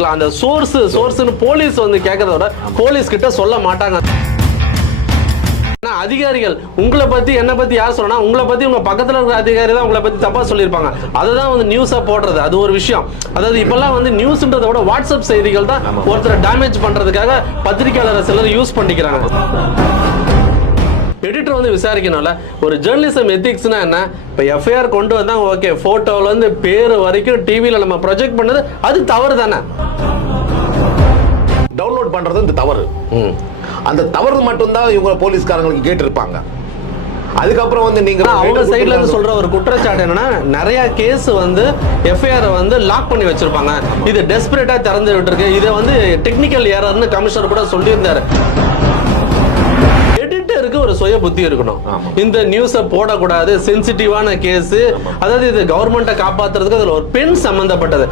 கொடுத்துடலாம் அந்த source சோர்ஸ்னு police வந்து கேட்கறத விட போலீஸ் கிட்ட சொல்ல மாட்டாங்க. ஆனா அதிகாரிகள் உங்களை பத்தி என்ன பத்தி யார் சொன்னா உங்களை பத்தி உங்க பக்கத்துல இருக்கிற அதிகாரி தான் உங்களை பத்தி தப்பா சொல்லியிருப்பாங்க. அதுதான் வந்து நியூஸா போடுறது. அது ஒரு விஷயம். அதாவது இப்பெல்லாம் வந்து நியூஸ்ன்றத விட வாட்ஸ்அப் செய்திகள் தான் ஒருத்தரை டேமேஜ் பண்றதுக்காக பத்திரிகையாளரை சிலர் யூஸ் பண்ணிக்கிறாங்க. எடிட்டர் வந்து விசாரிக்கணும்ல. ஒரு ஜேர்னலிசம் எத்திக்ஸ்னா என்ன? இப்போ எஃப்ஐஆர் கொண்டு வந்தா ஓகே போட்டோல இருந்து பேர் வரைக்கும் டிவியில நம்ம ப்ரொஜெக்ட் பண்ணது அது தவறு தானே? டவுன்லோட் பண்றது இந்த தவறு. அந்த தவறு மட்டும்தான் இவங்க போலீஸ்காரங்களுக்கு கேட்டிருப்பாங்க. அதுக்கப்புறம் வந்து நீங்க அவங்க சைடுல இருந்து சொல்ற ஒரு குற்றச்சாட்டு என்னன்னா நிறைய கேஸ் வந்து எஃப்ஐஆர் வந்து லாக் பண்ணி வச்சிருப்பாங்க. இது டெஸ்பரேட்டா திறந்து விட்டுருக்கு. இதை வந்து டெக்னிக்கல் ஏரர்னு கமிஷனர் கூட சொல்லியிருந்தாரு. சுய புத்தி இருக்கணும். இந்த நியூஸ போடக்கூடாது சென்சிட்டிவான கேஸ் அதாவது இது கவர்மெண்ட்டை காப்பாத்துறதுக்கு அதுல ஒரு பெண் சம்பந்தப்பட்டது.